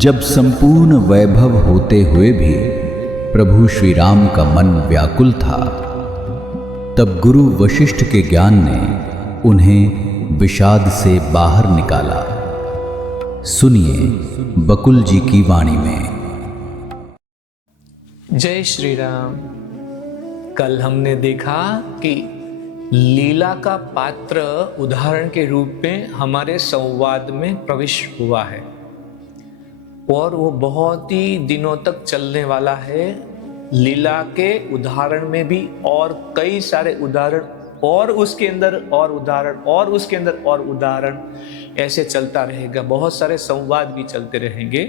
जब संपूर्ण वैभव होते हुए भी प्रभु श्री राम का मन व्याकुल था, तब गुरु वशिष्ठ के ज्ञान ने उन्हें विषाद से बाहर निकाला। सुनिए बकुल जी की वाणी में। जय श्री राम। कल हमने देखा कि लीला का पात्र उदाहरण के रूप में हमारे संवाद में प्रविष्ट हुआ है और वो बहुत ही दिनों तक चलने वाला है। लीला के उदाहरण में भी और कई सारे उदाहरण और उसके अंदर और उदाहरण और उसके अंदर और उदाहरण ऐसे चलता रहेगा। बहुत सारे संवाद भी चलते रहेंगे।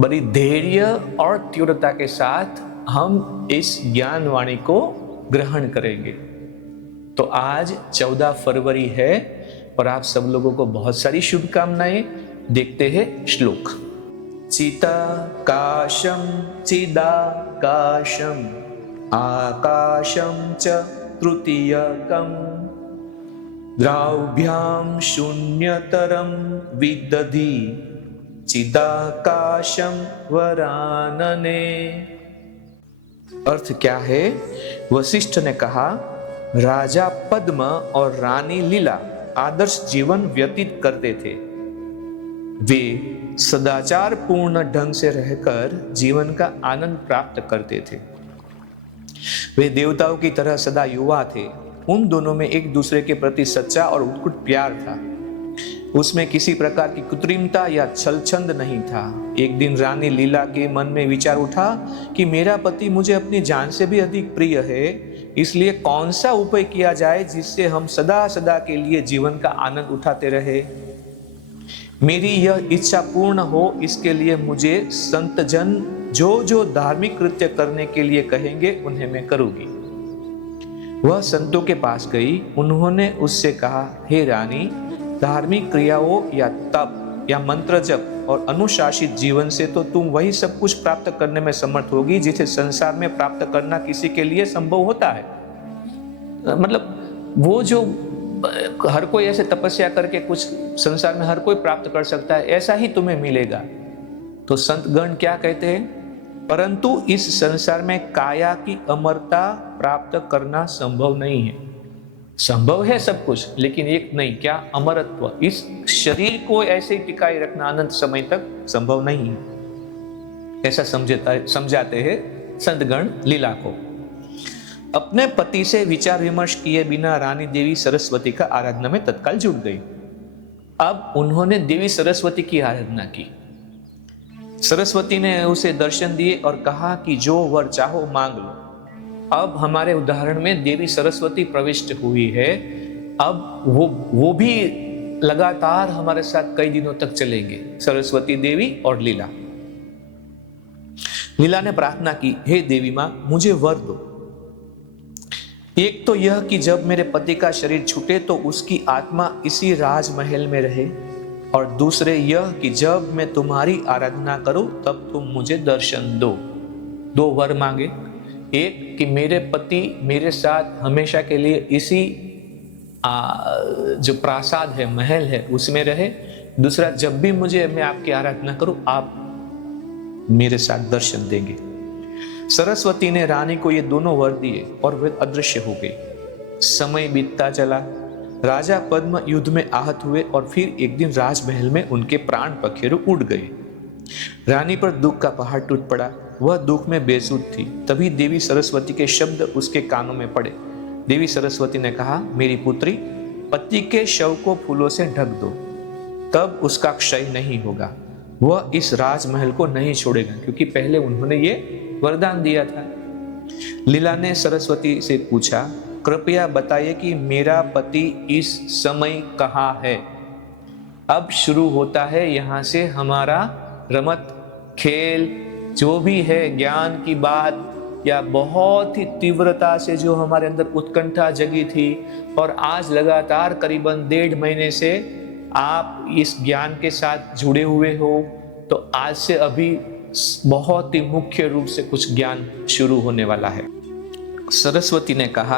बड़ी धैर्य और तीव्रता के साथ हम इस ज्ञानवाणी को ग्रहण करेंगे। तो आज 14 फरवरी है और आप सब लोगों को बहुत सारी शुभकामनाएं। देखते हैं श्लोक। चिदाकाशं चिदाकाशं आकाशं च तृतीयकं द्रव्यां शून्यतरं विदधि चिदाकाशं वरानने। अर्थ क्या है? वशिष्ठ ने कहा, राजा पद्म और रानी लीला आदर्श जीवन व्यतीत करते थे। वे सदाचार पूर्ण ढंग से रहकर जीवन का आनंद प्राप्त करते थे। वे देवताओं की तरह सदा युवा थे। उन दोनों में एक दूसरे के प्रति सच्चा और उत्कट प्यार था। उसमें किसी प्रकार की कृत्रिमता या छलछंद नहीं था। एक दिन रानी लीला के मन में विचार उठा कि मेरा पति मुझे अपनी जान से भी अधिक प्रिय है, इसलिए कौन सा उपाय किया जाए जिससे हम सदा सदा के लिए जीवन का आनंद उठाते रहे। मेरी यह इच्छा पूर्ण हो, इसके लिए मुझे संत जन जो जो धार्मिक कृत्य करने के लिए कहेंगे उन्हें मैं करूंगी। वह संतों के पास गई। उन्होंने उससे कहा, हे रानी, धार्मिक क्रियाओं या तप या मंत्र जप और अनुशासित जीवन से तो तुम वही सब कुछ प्राप्त करने में समर्थ होगी जिसे संसार में प्राप्त करना किसी के लिए संभव होता है। मतलब वो जो हर कोई ऐसे तपस्या करके कुछ संसार में हर कोई प्राप्त कर सकता है, ऐसा ही तुम्हें मिलेगा। तो संतगण क्या कहते हैं? परंतु इस संसार में काया की अमरता प्राप्त करना संभव नहीं है। संभव है सब कुछ, लेकिन एक नहीं, क्या? अमरत्व। इस शरीर को ऐसे ही टिकाए रखना अनंत समय तक संभव नहीं है। ऐसा समझाते हैं संतगण लीला को। अपने पति से विचार विमर्श किए बिना रानी देवी सरस्वती का आराधना में तत्काल जुट गई। अब उन्होंने देवी सरस्वती की आराधना की। सरस्वती ने उसे दर्शन दिए और कहा कि जो वर चाहो मांग लो। अब हमारे उदाहरण में देवी सरस्वती प्रविष्ट हुई है। अब वो भी लगातार हमारे साथ कई दिनों तक चलेंगे, सरस्वती देवी और लीला। लीला ने प्रार्थना की, हे देवी मां, मुझे वर दो। एक तो यह कि जब मेरे पति का शरीर छूटे तो उसकी आत्मा इसी राजमहल में रहे, और दूसरे यह कि जब मैं तुम्हारी आराधना करूं तब तुम मुझे दर्शन दो। 2 वर मांगे। एक कि मेरे पति मेरे साथ हमेशा के लिए इसी जो प्रासाद है, महल है, उसमें रहे। दूसरा, जब भी मैं आपकी आराधना करूं आप मेरे साथ दर्शन देंगे। सरस्वती ने रानी को ये दोनों वर दिए और वे अदृश्य हो गई। समय बीतता चला। राजा पद्म युद्ध में आहत हुए और फिर एक दिन राजमहल में उनके प्राण पखेरु उड़ गए। रानी पर दुख का पहाड़ टूट पड़ा। वह दुख में बेसुध थी। तभी देवी सरस्वती के शब्द उसके कानों में पड़े। देवी सरस्वती ने कहा, मेरी पुत्री, पति के शव को फूलों से ढक दो, तब उसका क्षय नहीं होगा। वह इस राजमहल को नहीं छोड़ेगा, क्योंकि पहले उन्होंने ये वरदान दिया था। लीला ने सरस्वती से पूछा, कृपया बताइए कि मेरा पति इस समय कहाँ है। अब शुरू होता है यहाँ से हमारा रमत खेल, जो भी है ज्ञान की बात, या बहुत ही तीव्रता से जो हमारे अंदर उत्कंठा जगी थी, और आज लगातार करीबन 1.5 महीने से आप इस ज्ञान के साथ जुड़े हुए हो। तो आज से अभी बहुत ही मुख्य रूप से कुछ ज्ञान शुरू होने वाला है। सरस्वती ने कहा,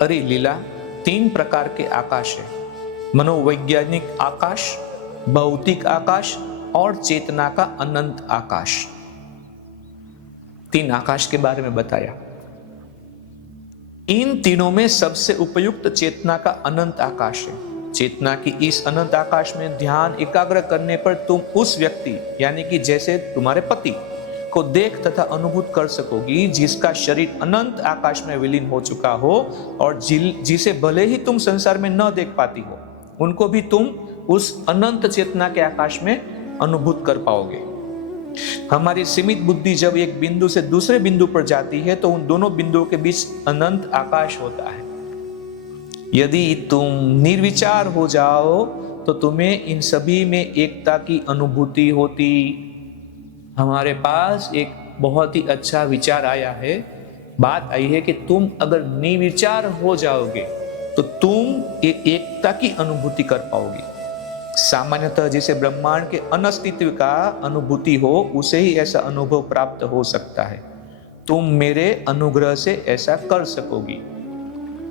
अरे लीला, 3 प्रकार के आकाश है। मनोवैज्ञानिक आकाश, भौतिक आकाश और चेतना का अनंत आकाश। 3 आकाश के बारे में बताया। इन तीनों में सबसे उपयुक्त चेतना का अनंत आकाश है। चेतना की इस अनंत आकाश में ध्यान एकाग्र करने पर तुम उस व्यक्ति यानी कि जैसे तुम्हारे पति को देख तथा अनुभूत कर सकोगी जिसका शरीर अनंत आकाश में विलीन हो चुका हो और जिसे भले ही तुम संसार में न देख पाती हो, उनको भी तुम उस अनंत चेतना के आकाश में अनुभूत कर पाओगे। हमारी सीमित बुद्धि जब एक बिंदु से दूसरे बिंदु पर जाती है तो उन दोनों बिंदुओं के बीच अनंत आकाश होता है। यदि तुम निर्विचार हो जाओ तो तुम्हें इन सभी में एकता की अनुभूति होती। हमारे पास एक बहुत ही अच्छा विचार आया है, बात आई है कि तुम अगर निर्विचार हो जाओगे तो तुम एक एकता की अनुभूति कर पाओगे। सामान्यतः जिसे ब्रह्मांड के अनस्तित्व का अनुभूति हो उसे ही ऐसा अनुभव प्राप्त हो सकता है। तुम मेरे अनुग्रह से ऐसा कर सकोगी।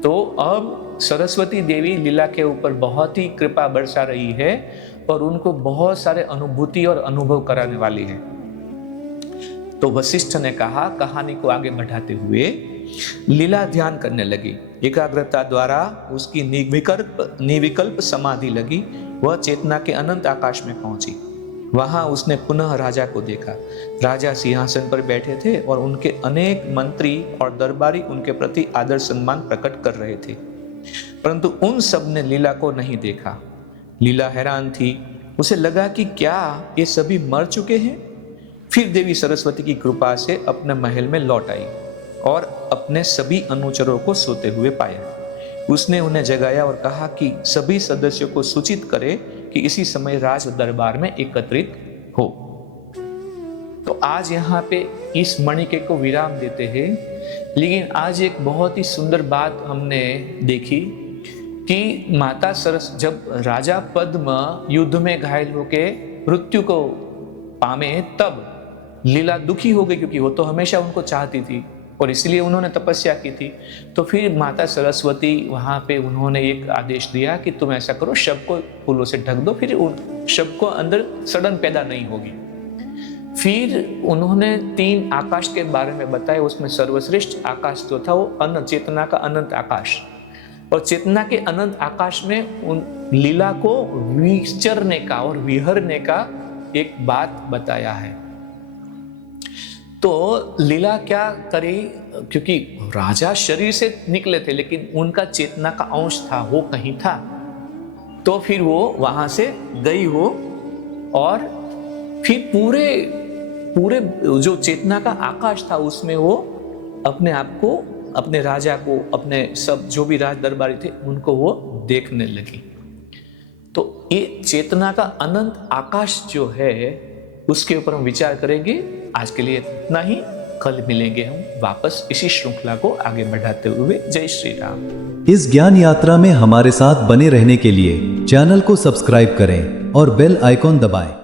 तो अब सरस्वती देवी लीला के ऊपर बहुत ही कृपा बरसा रही है और उनको बहुत सारे अनुभूति और अनुभव कराने वाली है। तो वशिष्ठ ने कहा, कहानी को आगे बढ़ाते हुए लीला ध्यान करने लगी। एकाग्रता द्वारा उसकी निर्विकल्प समाधि लगी। वह चेतना के अनंत आकाश में पहुंची। वहां उसने पुनः राजा को देखा। राजा सिंहासन पर बैठे थे और उनके अनेक मंत्री और दरबारी उनके प्रति आदर सम्मान प्रकट कर रहे थे, परंतु उन सब ने लीला को नहीं देखा। लीला हैरान थी। उसे लगा कि क्या ये सभी मर चुके हैं। फिर देवी सरस्वती की कृपा से अपने महल में लौट आई और अपने सभी अनुचरों को सोते हुए पाया। उसने उन्हें जगाया और कहा कि सभी सदस्यों को सूचित करे कि इसी समय राज दरबार में एकत्रित हो। तो आज यहाँ पे इस मणिके को विराम देते हैं, लेकिन आज एक बहुत ही सुंदर बात हमने देखी कि माता सरस जब राजा पद्म युद्ध में घायल होके मृत्यु को पामे तब लीला दुखी हो गई, क्योंकि वो तो हमेशा उनको चाहती थी और इसलिए उन्होंने तपस्या की थी। तो फिर माता सरस्वती वहाँ पे उन्होंने एक आदेश दिया कि तुम ऐसा करो, शव को फूलों से ढक दो, फिर उन शव को अंदर सड़न पैदा नहीं होगी। फिर उन्होंने 3 आकाश के बारे में बताया। उसमें सर्वश्रेष्ठ आकाश जो था वो अनंत चेतना का अनंत आकाश, और चेतना के अनंत आकाश में उन लीला को विचरने का और विहरने का एक बात बताया है। तो लीला क्या करे, क्योंकि राजा शरीर से निकले थे लेकिन उनका चेतना का अंश था, वो कहीं था। तो फिर वो वहां से गई हो और फिर पूरे जो चेतना का आकाश था उसमें वो अपने आप को, अपने राजा को, अपने सब जो भी राज दरबारी थे उनको वो देखने लगी। तो ये चेतना का अनंत आकाश जो है उसके ऊपर हम विचार करेंगे। आज के लिए इतना ही। कल मिलेंगे हम वापस इसी श्रृंखला को आगे बढ़ाते हुए। जय श्री राम। इस ज्ञान यात्रा में हमारे साथ बने रहने के लिए चैनल को सब्सक्राइब करें और बेल आइकॉन दबाएं।